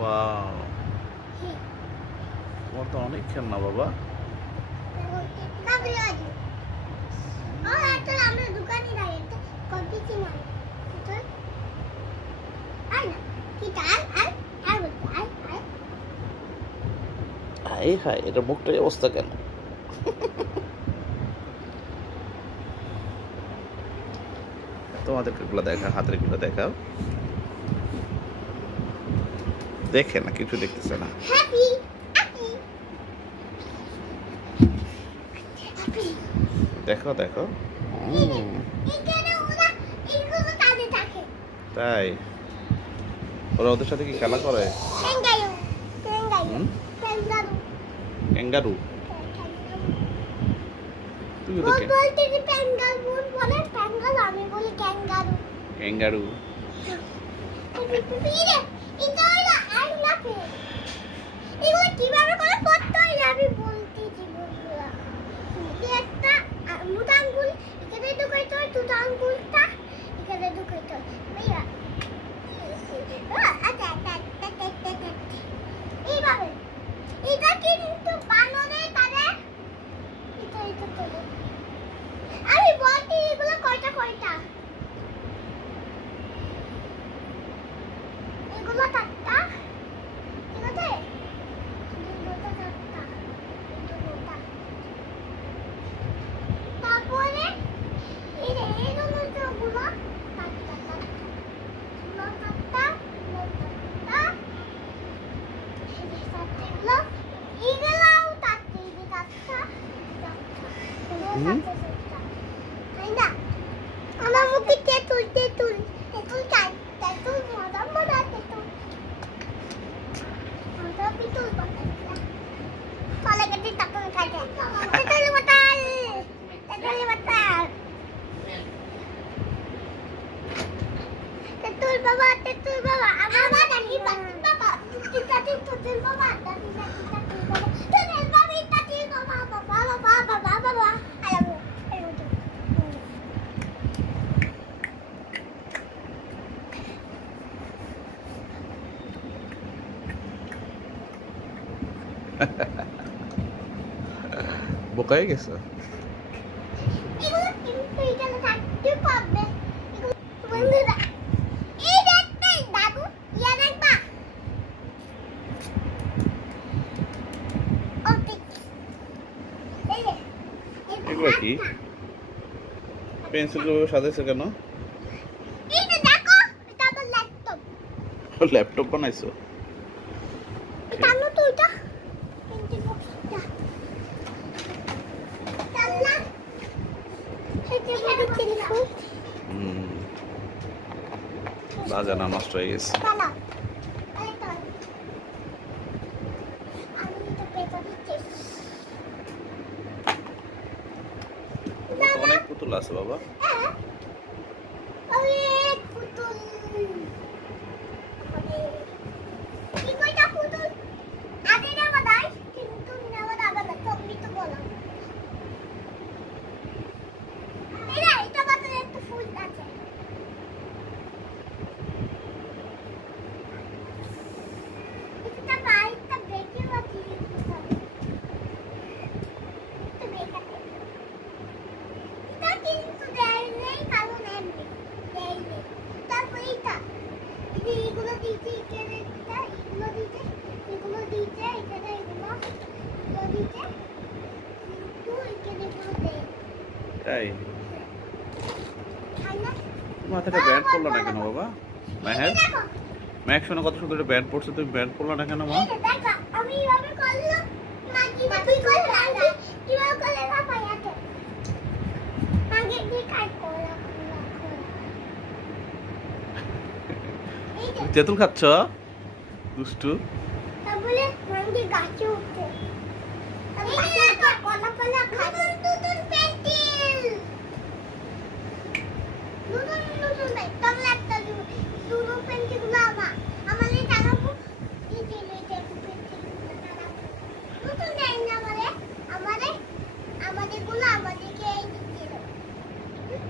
Wow, তোমার তো অনেক খেলনা বাবা। হাই হাই, এটা মুখটার অবস্থা কেন? তোমাদেরকে এগুলো দেখা, হাতের এগুলো দেখাও। দেখে না, কিছু দেখতেছে না। দেখো দেখো, তাই ওরা ওদের সাথে কি খেলা করে? ক্যাঙ্গারু? তুমি তো ক্যাঙ্গারু। বোকা হয়ে গেছে। এগুলো কি পেন্সিল গুলো সাজাইছো কেন? ল্যাপটপ বানাইছো? বাজানা নষ্ট হয়ে গেছে। অনেক পুতুল আছে বাবা। তাই মাথাটা ব্যান্ড পড়লো না কেন বাবা? মেহের, মেহেক শোনো কত সুন্দর ব্যান্ড পড়ছে, তুমি ব্যান্ড পড়লো না কেন মা? তেঁতুল খাচ্ছ দুষ্টু?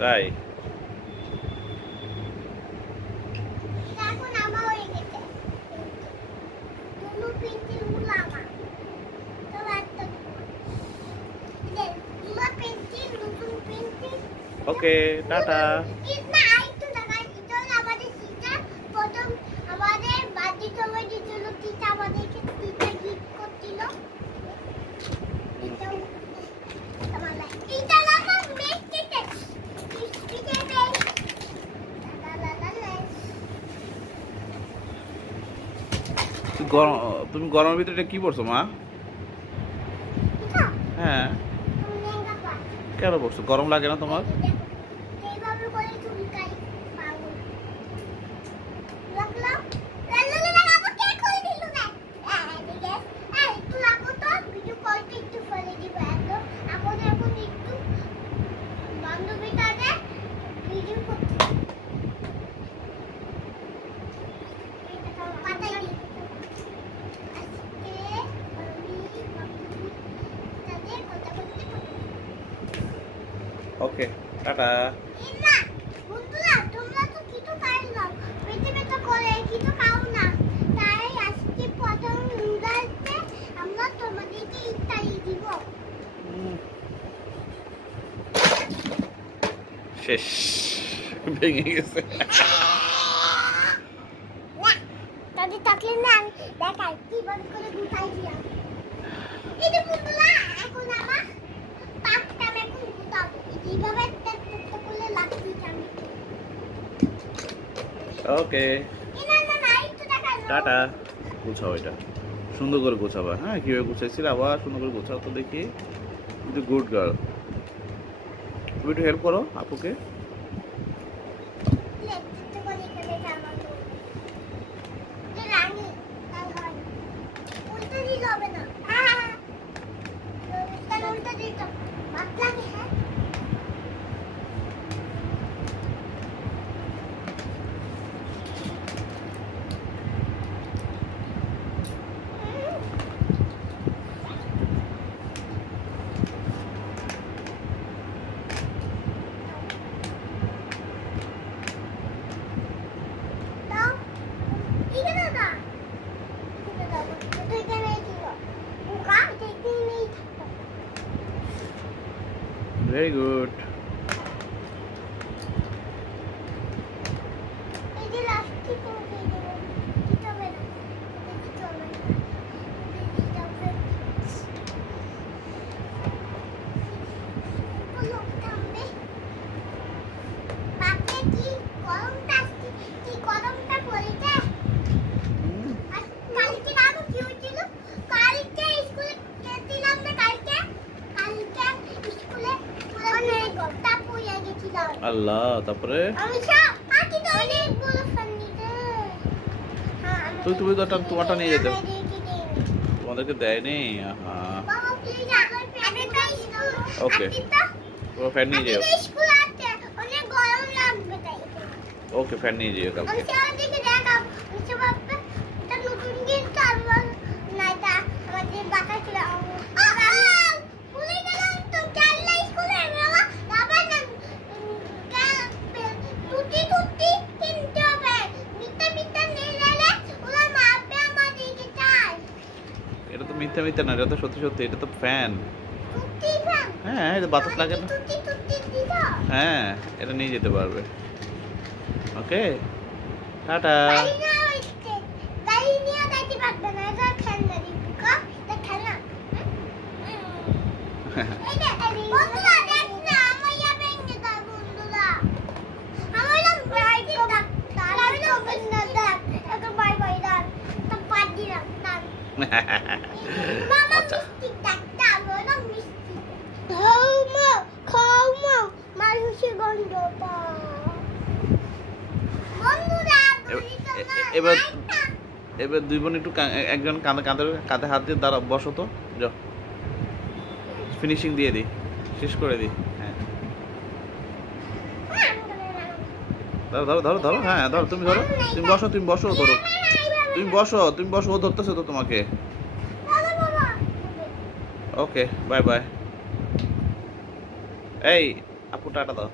তাই ওকে, টাটা। তুমি গরমের ভিতরে কি পড়ছো মা? হ্যাঁ, কেন পড়ছো? গরম লাগে না তোমার? ওকে, টাটা। শেষ, ভেঙে গেছে। ওকে, টাটা। গুছাও, এটা সুন্দর করে গোছাবা। হ্যাঁ, কিভাবে গুছাইছিলে আবার সুন্দর করে গোছাও তো দেখি। Good girl. তুমি একটু হেল্প করো আপুকে। Very good. আল্লাহ, তারপরে তুমি তো তোমারটা নিয়ে যেতে, তোমাদেরকে দেয়নি। ওকে, ফ্যান নিয়ে যাও। ওকে, ফ্যান নিয়ে যাও কালকে। এটা তো মিথ্যা মিথ্যা না, এটা তো সত্যি সত্যি। এটা তো ফ্যান। হ্যাঁ, এটা বাতাস লাগে না। হ্যাঁ, এটা নিয়ে যেতে পারবে। ওকে, টাটা। আচ্ছা, এবার এবার দুই বোন একটু একজন কাঁধে হাত দিয়ে দাঁড়া, বসো তো। যাও, ফিনিশিং দিয়ে দিই, শেষ করে দিই। হ্যাঁ, ধরো ধরো ধরো ধরো। হ্যাঁ, ধরো, তুমি ধরো। তুমি বসো, তুমি বসো, ধরো। তুমি বসো, তুমি বসো। ও ধরতেছে তো তোমাকে। ওকে, বাই বাই। এই আপু, টাটা দাও।